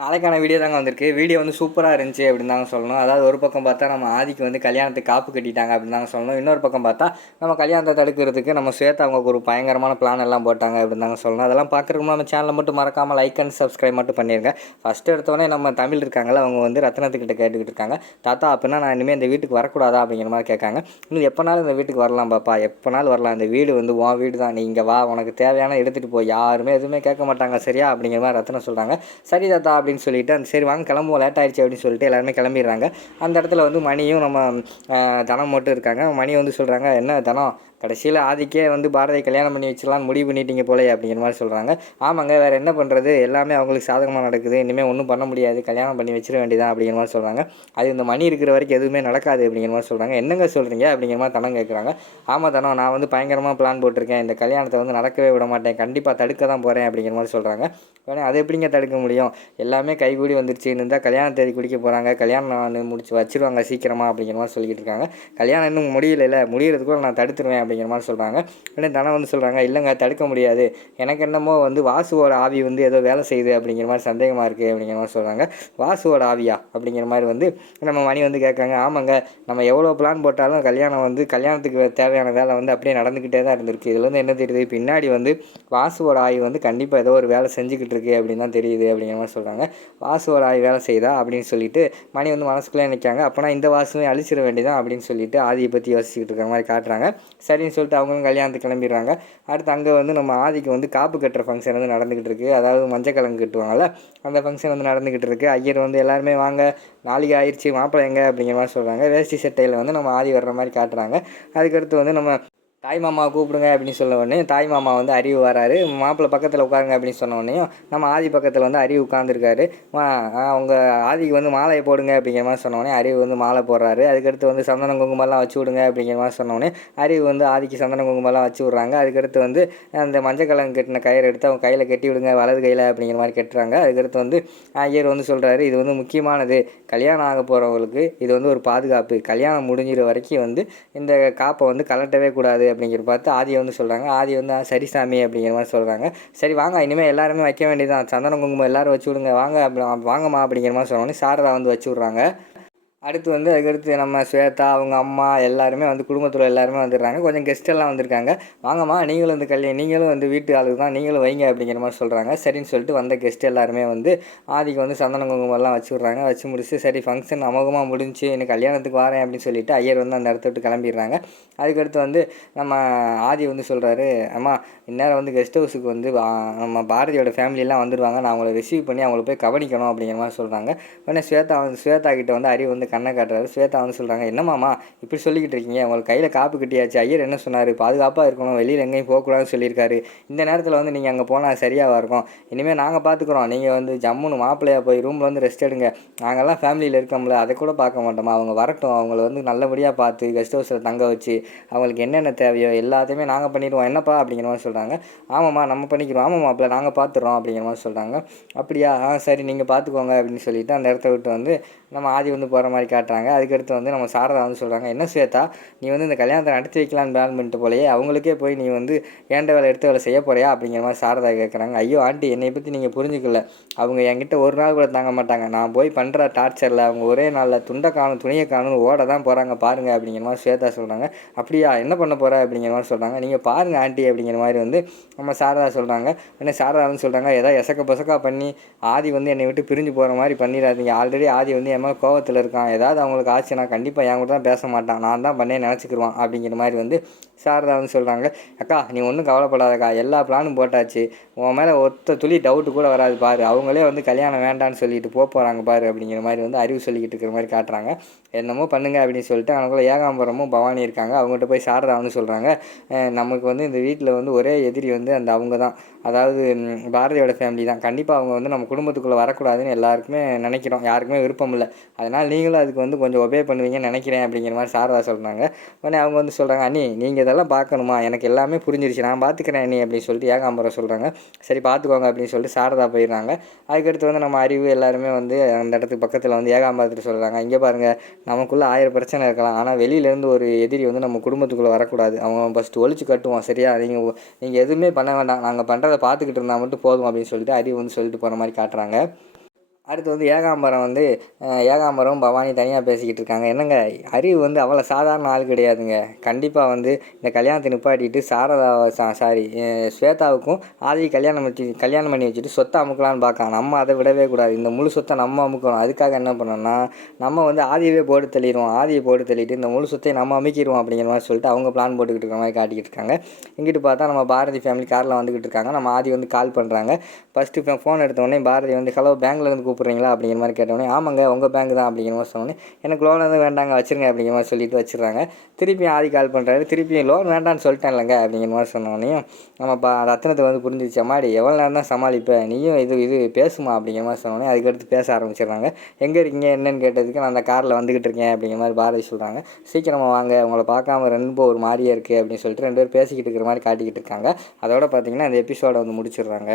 நாளைக்கான வீடியோ தாங்க வந்திருக்கு. வீடியோ வந்து சூப்பராக இருந்துச்சு அப்படின்னு தாங்க சொல்லணும். அதாவது ஒரு பக்கம் பார்த்தா நம்ம ஆதிக்கு வந்து கல்யாணத்துக்கு காப்பு கட்டிட்டாங்க அப்படின்னு தாங்க சொல்லணும். இன்னொரு பக்கம் பார்த்தா நம்ம கல்யாணத்தை தடுக்கிறதுக்கு நம்ம ஸ்வேதா அவங்க ஒரு பயங்கரமான பிளான் எல்லாம் போட்டாங்க அப்படின்னு தாங்க சொல்லணும். அதெல்லாம் பார்க்குறதுக்கு நம்ம சேனலை மட்டும் மறக்காமல் லைக் அண்ட் சப்ஸ்கிரைப் மட்டும் பண்ணிடுங்க ஃபஸ்ட்டு எடுத்தோடனே நம்ம தமிழ் இருக்காங்கல்ல அவங்க வந்து ரத்னத்துக்கிட்ட கேட்டுக்கிட்டு இருக்காங்க. தாத்தா அப்படின்னா நான் இனிமேல் இந்த வீட்டுக்கு வரக்கூடாதா? அப்படிங்கிற மாதிரி கேட்காங்க. இன்னும் எப்போனாலும் இந்த வீட்டுக்கு வரலாம் பாப்பா. எப்போனாலும் வரலாம். இந்த வீடு வந்து உன் வீடு தான். நீ இங்கே வா. உனக்கு தேவையான எடுத்துகிட்டு போய் யாருமே எதுவுமே கேட்க மாட்டாங்க. சரியா? அப்படிங்கிற மாதிரி ரத்னம் சொல்கிறாங்க சரி தாத்தா அப்படின்னு சொல்லிட்டு அந்த சரி வாங்க கிளம்புவோம் லேட் ஆயிடுச்சு அப்படின்னு சொல்லிட்டு எல்லாருமே கிளம்பிடுறாங்க. அந்த இடத்துல வந்து மணியும் நம்ம தனம் மட்டும் இருக்காங்க. மணி வந்து சொல்கிறாங்க என்ன தனம்? கடைசியில் ஆதிக்கே வந்து பாரதியை கல்யாணம் பண்ணி வச்சிடலாம் முடிவு பண்ணிட்டீங்க போலே அப்படிங்கிற மாதிரி சொல்கிறாங்க ஆமாங்க வேறு என்ன பண்ணுறது எல்லாமே அவங்களுக்கு சாதகமாக நடக்குது. இனிமேல் ஒன்றும் பண்ண முடியாது. கல்யாணம் பண்ணி வச்சிட வேண்டியதான் அப்படிங்கிற மாதிரி சொல்கிறாங்க அது இந்த மணி இருக்கிற வரைக்கும் எதுவுமே நடக்காது அப்படிங்கிற மாதிரி சொல்கிறாங்க என்னங்க சொல்கிறீங்க அப்படிங்கிற மாதிரி தனம் கேட்குறாங்க ஆமாம் தனம் நான் வந்து பயங்கரமாக பிளான் போட்டிருக்கேன். இந்த கல்யாணத்தை வந்து நடக்கவே விட மாட்டேன். கண்டிப்பாக தடுக்க தான் போகிறேன் அப்படிங்கிற மாதிரி சொல்கிறாங்க உடனே அது எப்படிங்க தடுக்க முடியும்? எல்லாமே கைகூடி வந்துருச்சுன்னு இருந்தால் கல்யாண தேதி குடிக்க போகிறாங்க கல்யாணம் நான் முடிச்சு வச்சிருவாங்க சீக்கிரமாக அப்படிங்கிற மாதிரி சொல்லிக்கிட்டு இருக்காங்க. கல்யாணம் இன்னும் முடியல முடிகிறதுக்குள்ள நான் தடுத்துருவேன் அப்படிங்கிற மாதிரி சொல்கிறாங்க உடனே தனம் வந்து சொல்கிறாங்க இல்லைங்க தடுக்க முடியாது. எனக்கு என்னமோ வந்து வாசுவோட ஆவி வந்து ஏதோ வேலை செய்யுது அப்படிங்கிற மாதிரி சந்தேகமாக இருக்குது அப்படிங்கிற மாதிரி சொல்கிறாங்க வாசுவோட ஆவியா? அப்படிங்கிற மாதிரி வந்து நம்ம மணி வந்து கேட்காங்க ஆமாங்க நம்ம எவ்வளோ பிளான் போட்டாலும் கல்யாணம் வந்து கல்யாணத்துக்கு தேவையான வேலை வந்து அப்படியே நடந்துக்கிட்டே தான் இருந்திருக்கு. இதில் வந்து என்ன தெரியுது? பின்னாடி வந்து வாசுவோட ஆவி வந்து கண்டிப்பாக ஏதோ ஒரு வேலை செஞ்சுக்கிட்டு இருக்கு அப்படின்னு தான் தெரியுது அப்படிங்கிற மாதிரி சொல்கிறாங்க வாசுவோட ஆவி வேலை செய்தா அப்படின்னு சொல்லிட்டு மணி வந்து மனசுக்குள்ளே நிற்காங்க அப்போனா இந்த வாசுவை அழிச்சிட வேண்டியதான் அப்படின்னு சொல்லிட்டு ஆதியை பற்றி யோசிச்சுக்கிட்டு இருக்கிற மாதிரி காட்டுறாங்க. சரி சரின்னு சொல்லிட்டு அவங்களும் கல்யாணத்துக்கு கிளம்பிடுறாங்க. அடுத்து அங்கே வந்து நம்ம ஆதிக்கு வந்து காப்பு கட்டுற ஃபங்க்ஷன் வந்து நடந்துக்கிட்டு இருக்கு. அதாவது மஞ்சள் கிழங்கு கட்டுவாங்கல்ல அந்த ஃபங்க்ஷன் வந்து நடந்துக்கிட்டு இருக்கு. ஐயர் வந்து எல்லாருமே வாங்க நாளைக்கு ஆயிடுச்சு மாப்பிள்ளை எங்கே? அப்படிங்கிற மாதிரி சொல்கிறாங்க வேஷ்டி சட்டையில் வந்து நம்ம ஆதி வர்ற மாதிரி காட்டுறாங்க. அதுக்கடுத்து வந்து நம்ம தாய் மாமாவை கூப்பிடுங்க அப்படின்னு சொல்ல உடனே தாய் மாமா வந்து அறிவு வராரு. மாப்பிள்ளை பக்கத்தில் உட்காருங்க அப்படின்னு சொன்ன உடனேயும் நம்ம ஆதி பக்கத்தில் வந்து அறிவு உட்காந்துருக்காரு அவங்க ஆதிக்கு வந்து மாலையை போடுங்க அப்படிங்கிற மாதிரி சொன்ன உடனே அறிவு வந்து மாலை போடுறாரு. அதுக்கடுத்து வந்து சந்தனம் குங்குமெல்லாம் வச்சு விடுங்க அப்படிங்கிற மாதிரி சொன்ன உடனே அறிவு வந்து ஆதிக்கு சந்தன குங்குமெல்லாம் வச்சு விட்றாங்க. அதுக்கடுத்து வந்து அந்த மஞ்சள் கலங்க கட்டின கயிறு எடுத்து அவங்க கையில் கட்டி விடுங்க வலது கையில் அப்படிங்கிற மாதிரி கட்டுறாங்க. அதுக்கடுத்து வந்து ஐயர் வந்து சொல்கிறாரு இது வந்து முக்கியமானது. கல்யாணம் ஆக போகிறவங்களுக்கு இது வந்து ஒரு பாதுகாப்பு. கல்யாணம் முடிஞ்சிற வரைக்கும் வந்து இந்த காப்பை வந்து கலட்டவே கூடாது. அப்படிங்கிற பார்த்து ஆதியை வந்து சொல்கிறாங்க ஆதி வந்து சரி சாமி அப்படிங்கிற மாதிரி சொல்கிறாங்க சரி வாங்க இனிமேல் எல்லாருமே வைக்க வேண்டியதுதான். சந்தன குங்குமம் எல்லாரும் வச்சு விடுங்க. வாங்க அப்படி வாங்கம்மா அப்படிங்கிற மாதிரி சொன்னோடனே சாரதா வந்து வச்சு விட்றாங்க. அடுத்து வந்து அதுக்கடுத்து நம்ம ஸ்வேதா அவங்க அம்மா எல்லாருமே வந்து குடும்பத்தில் எல்லாருமே வந்துடுறாங்க. கொஞ்சம் கெஸ்ட்டெல்லாம் வந்திருக்காங்க. வாங்கம்மா நீங்களும் வந்து கல்யாணம் நீங்களும் வந்து வீட்டு ஆளுக்கு தான் நீங்களும் வைங்க அப்படிங்கிற மாதிரி சொல்கிறாங்க சரின்னு சொல்லிட்டு வந்த கெஸ்ட் எல்லாருமே வந்து ஆதிக்கு வந்து சந்தன குங்குமம்லாம் வச்சு விட்றாங்க. வச்சு முடிச்சு சரி ஃபங்க்ஷன் அமோகமாக முடிஞ்சு எனக்கு கல்யாணத்துக்கு வரேன் அப்படின்னு சொல்லிட்டு ஐயர் வந்து அந்த இடத்த விட்டு கிளம்பிடுறாங்க. அதுக்கடுத்து வந்து நம்ம ஆதி வந்து சொல்கிறாரு அம்மா இந்நேரம் வந்து கெஸ்ட் ஹவுஸுக்கு வந்து நம்ம பாரதியோட ஃபேமிலியெல்லாம் வந்துடுவாங்க. நான் அவங்கள ரிசீவ் பண்ணி அவங்கள போய் கவனிக்கணும் அப்படிங்கிற மாதிரி சொல்கிறாங்க உடனே ஸ்வேதா வந்து ஸ்வேதா கிட்ட வந்து அறிவு வந்து கண்ணை காட்டுறாரு. ஸ்வேதா வந்து சொல்கிறாங்க என்னமாமா இப்படி சொல்லிக்கிட்டு இருக்கீங்க? உங்களுக்கு கையில் காப்பு கட்டியாச்சு. ஐயர் என்ன சொன்னார்? பாதுகாப்பாக இருக்கணும். வெளியில் எங்கேயும் போகக்கூடாதுன்னு சொல்லியிருக்காரு. இந்த நேரத்தில் வந்து நீங்கள் அங்கே போனால் சரியாக இருக்கும்? இனிமேல் நாங்கள் பார்த்துக்குறோம் நீங்கள் வந்து ஜம்முன்னு மாப்பிள்ளையாக போய் ரூமில் வந்து ரெஸ்ட் எடுங்க. நாங்கள்லாம் ஃபேமிலியில் இருக்கோம்ல. அதை கூட பார்க்க மாட்டோமா? அவங்க வரட்டும். அவங்கள வந்து நல்லபடியாக பார்த்து கெஸ்ட் ஹவுஸில் தங்க வச்சு அவங்களுக்கு என்னென்ன தேவையோ எல்லாத்தையுமே நாங்கள் பண்ணிடுவோம். என்னப்பா? அப்படிங்கிற மாதிரி சொல்கிறாங்க ஆமாம்மா நம்ம பண்ணிக்கிறோம். ஆமாம் மாப்பிள்ள நாங்கள் பார்த்துறோம் அப்படிங்கிற மாதிரி சொல்கிறாங்க அப்படியா? ஆ சரி. நீங்கள் பார்த்துக்கோங்க அப்படின்னு சொல்லிட்டு அந்த இடத்த விட்டு வந்து நம்ம ஆதி வந்து போகிற மாதிரி காட்டுறாங்க. அதுக்கடுத்து வந்து நம்ம சாரதா வந்து சொல்கிறாங்க என்ன ஸ்வேதா நீ வந்து இந்த கல்யாணத்தை நடத்தி வைக்கலாம்னு பிளான் பண்ணிட்டு போலயே அவங்களுக்கே போய் நீ வந்து ஏண்ட வேலை எடுத்து வேலை செய்ய போறியா? அப்படிங்கிற மாதிரி சாரதா கேட்குறாங்க ஐயோ ஆண்டி என்னை பற்றி நீங்கள் புரிஞ்சுக்கல. அவங்க என்கிட்ட ஒரு நாள் கூட தாங்க மாட்டாங்க. நான் போய் பண்ணுற டார்ச்சரில் அவங்க ஒரே நாளில் துண்டை காணும் துணியை காணும் ஓட தான் போகிறாங்க பாருங்க அப்படிங்கிற மாதிரி ஸ்வேதா சொல்கிறாங்க அப்படியா என்ன பண்ண போகிற அப்படிங்கிற மாதிரி சொல்கிறாங்க நீங்கள் பாருங்க ஆண்டி அப்படிங்கிற மாதிரி வந்து நம்ம சாரதா சொல்கிறாங்க என்ன சாரதா வந்து சொல்கிறாங்க ஏதாவது எசக்க பசக்கா பண்ணி ஆதி வந்து என்னை விட்டு பிரிஞ்சு போகிற மாதிரி பண்ணிடாதீங்க. ஆல்ரெடி ஆதி வந்து என் மேலே கோவத்தில் இருக்கான். ஏதாவது அவங்களுக்கு ஆச்சுன்னா கண்டிப்பாக என் கூட தான் பேச மாட்டான். நான் தான் பண்ணே நினச்சிக்கிருவான் அப்படிங்கிற மாதிரி வந்து சாரதா வந்து சொல்கிறாங்க அக்கா நீ ஒன்றும் கவலைப்படாதக்கா. எல்லா பிளானும் போட்டாச்சு. உன் மேலே ஒத்த துளி டவுட்டு கூட வராது பாரு. அவங்களே வந்து கல்யாணம் வேண்டான்னு சொல்லிட்டு போக போகிறாங்க பாரு அப்படிங்கிற மாதிரி வந்து அறிவு சொல்லிக்கிட்டு இருக்கிற மாதிரி காட்டுறாங்க. என்னமோ பண்ணுங்க அப்படின்னு சொல்லிட்டு அவனுக்குள்ள ஏகாம்பரமும் பவானி இருக்காங்க. அவங்ககிட்ட போய் சாரதா வந்து சொல்கிறாங்க நமக்கு வந்து இந்த வீட்டில் வந்து ஒரே எதிரி வந்து அந்த அவங்க தான். அதாவது பாரதியோட ஃபேமிலி தான். கண்டிப்பாக அவங்க வந்து நம்ம குடும்பத்துக்குள்ளே வரக்கூடாதுன்னு எல்லாருக்குமே நினைக்கிறோம். யாருக்குமே விருப்பம் இல்லை. அதனால் நீங்களும் அதுக்கு வந்து கொஞ்சம் ஒபே பண்ணுவீங்கன்னு நினைக்கிறேன் அப்படிங்கிற மாதிரி சாரதா சொல்கிறாங்க உடனே அவங்க வந்து சொல்கிறாங்க அண்ணி நீங்கள் இதெல்லாம் பார்க்கணுமா? எனக்கு எல்லாமே புரிஞ்சிருச்சு. நான் பார்த்துக்கிறேன் அண்ணி அப்படின்னு சொல்லிட்டு ஏகாம்பரம் சொல்கிறாங்க சரி பார்த்துக்கோங்க அப்படின்னு சொல்லிட்டு சாரதா போயிடுறாங்க. அதுக்கடுத்து வந்து நம்ம அறிவு எல்லாருமே வந்து அந்த இடத்துக்கு பக்கத்தில் வந்து ஏகாம்பரத்தில் சொல்கிறாங்க இங்கே பாருங்கள் நமக்குள்ளே ஆயிரம் பிரச்சனை இருக்கலாம். ஆனால் வெளியிலேருந்து ஒரு எதிரி வந்து நம்ம குடும்பத்துக்குள்ளே வரக்கூடாது. அவங்க ஃபஸ்ட்டு ஒழிச்சு கட்டுவோம் சரியா? நீங்கள் நீங்கள் எதுவுமே பண்ண வேண்டாம். நாங்கள் பண்ணுறதை பார்த்துக்கிட்டு இருந்தால் மட்டும் போதும் அப்படின்னு சொல்லிட்டு அறிவு வந்து சொல்லிட்டு போகிற மாதிரி காட்டுறாங்க. அடுத்து வந்து ஏகாம்பரம் வந்து ஏகாம்பரம் பவானி தனியாக பேசிக்கிட்டு இருக்காங்க. என்னங்க அறிவு வந்து அவ்வளோ சாதாரண ஆள் கிடையாதுங்க. கண்டிப்பாக வந்து இந்த கல்யாணத்தை நிப்பாட்டிட்டு சாரதா சாரி ஸ்வேதாவுக்கும் ஆதி கல்யாணம் வச்சு கல்யாணம் பண்ணி வச்சுட்டு சொத்தை அமுக்கலான்னு பார்க்கலாம். நம்ம அதை விடவே கூடாது. இந்த முழு சொத்தை நம்ம அமுக்கணும். அதுக்காக என்ன பண்ணோம்னா நம்ம வந்து ஆதியவே போட்டு தள்ளிடுவோம். ஆதியை போட்டு தள்ளிட்டு இந்த முழு சொத்தை நம்ம அமைக்கிடுவோம் அப்படிங்கிற மாதிரி சொல்லிட்டு அவங்க பிளான் போட்டுக்கிட்டு இருக்கிற மாதிரி காட்டிக்கிட்டு இருக்காங்க. இங்கிட்டு பார்த்தா நம்ம பாரதி ஃபேமிலி காரில் வந்துக்கிட்டு இருக்காங்க. நம்ம ஆதி வந்து கால் பண்ணுறாங்க ஃபஸ்ட்டு ஃபோன் எடுத்த உடனே பாரதி வந்து ஹலோ பேங்க்லேருந்து கூப்பிட்றீங்களா அப்படிங்கிற மாதிரி கேட்டோன்னே ஆமாங்க உங்கள் பேங்க் தான் அப்படிங்கிற மாதிரி சொன்னோடனே எனக்கு லோன் எதுவும் வேண்டாங்க வச்சிருங்க அப்படிங்கிற மாதிரி சொல்லிட்டு வச்சிடுறாங்க. திருப்பி ஆதி கால் பண்ணுறாரு திருப்பி லோன் வேண்டாம்னு சொல்லிட்டேன்லங்க அப்படிங்கிற மாதிரி சொன்னோடனே நம்ம பா ரத்னத்தை வந்து புரிஞ்சிச்ச மாதிரி எவ்வளோ நேரம் தான் சமாளிப்பேன் நீயும் இது இது பேசுமா அப்படிங்கிற மாதிரி சொன்னோடனே அதுக்கடுத்து பேச ஆரம்பிச்சிடுறாங்க. எங்கே இருக்கீங்க? என்னன்னு கேட்டதுக்கு நான் அந்த காரில் வந்துக்கிட்டு இருக்கேன் அப்படிங்கிற மாதிரி பாரதி சொல்கிறாங்க சீக்கிரமாக வாங்க உங்களை பார்க்காம ரொம்ப ஒரு மாதிரியே இருக்குது அப்படின்னு சொல்லிட்டு ரெண்டு பேரும் பேசிக்கிட்டு இருக்கிற மாதிரி காட்டிக்கிட்டு இருக்காங்க. அதோட பார்த்தீங்கன்னா அந்த எபிசோடை வந்து முடிச்சிடுறாங்க.